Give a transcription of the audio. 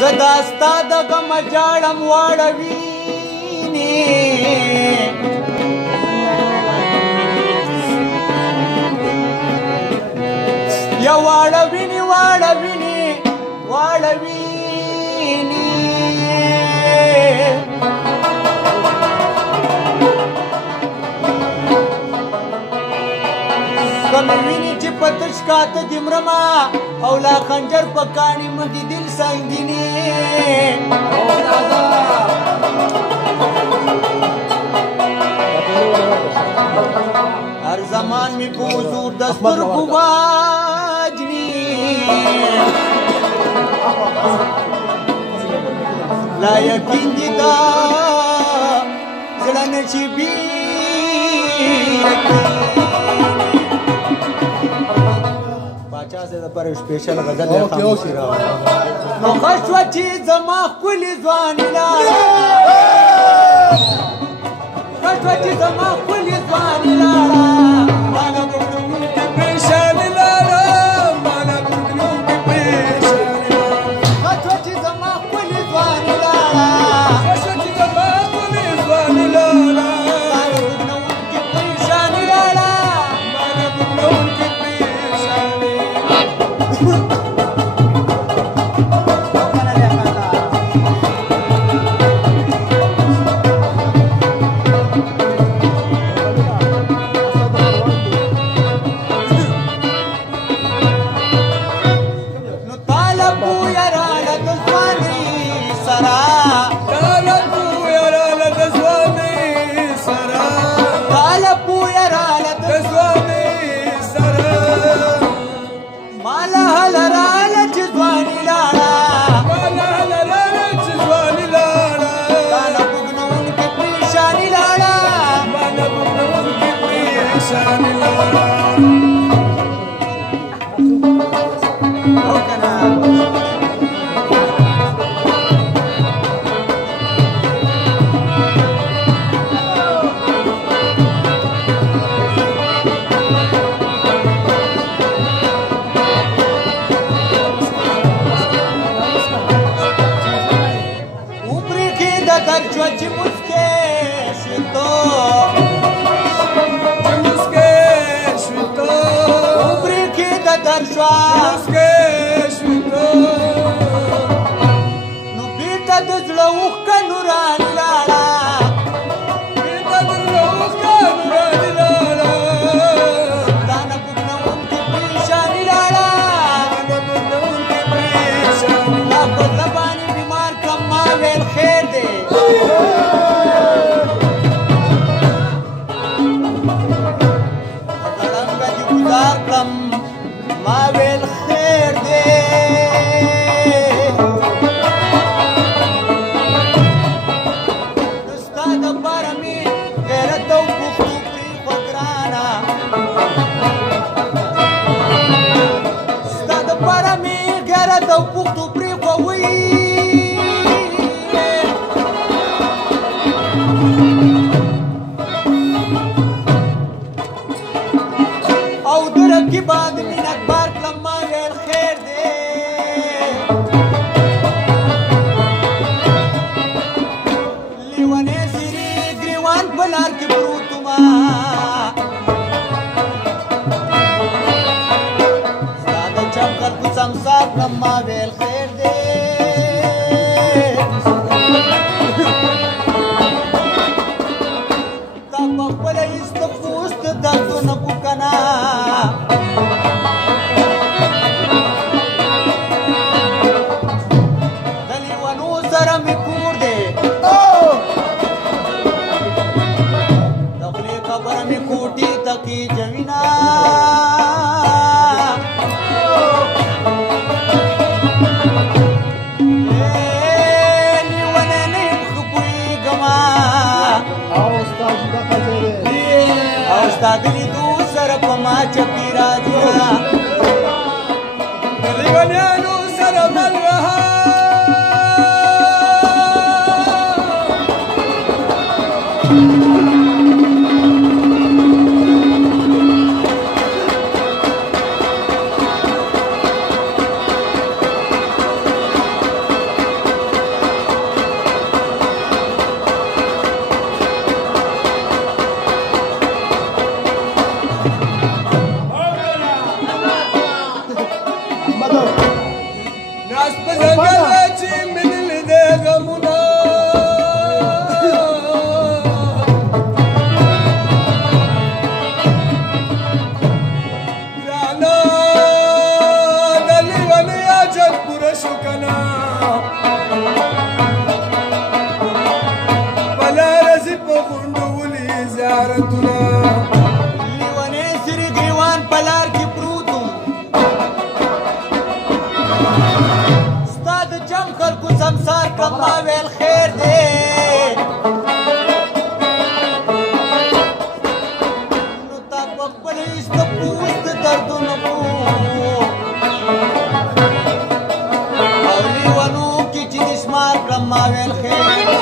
زداستا د غم جاړم واړوینې یا واړوینې واړوینې واړوینې کمې وینې چې په تش کاته دې مرمه او لا خنجر په کاڼي مدې دل سنګینې هر زمان می په حضور د سترګو واجني لا یقین دي دا زړه نشي باچا سے پر سپیشل غزل ہے خاموشی را نو خشوا چی زما کلی ځواني لاړه خشوا چی زما کلی ځواني لاړه مانا بګنو کې پریشان لاړه مانا بګنو کې پریشان خشوا چی زما کلی ځواني لاړه خشوا چی زما کلی ځواني لاړه مانا بګنو کې پریشان لاړه مانا بګنو کې ناس په ځنګل چې مې لیدې غمونه ګرانه د لیونۍ حاجت پوره شو که نه په لاره ځي په غونډو ولي زیارتونه لیونی سري ګریوان په لار کې پروت وم ستا د جم خلکو سمسار کړم ما ویل خیر دی نو تا په خپل عشق پوست دردونه او لیونو کې چې دې شمار کړم ما ویل خیر دی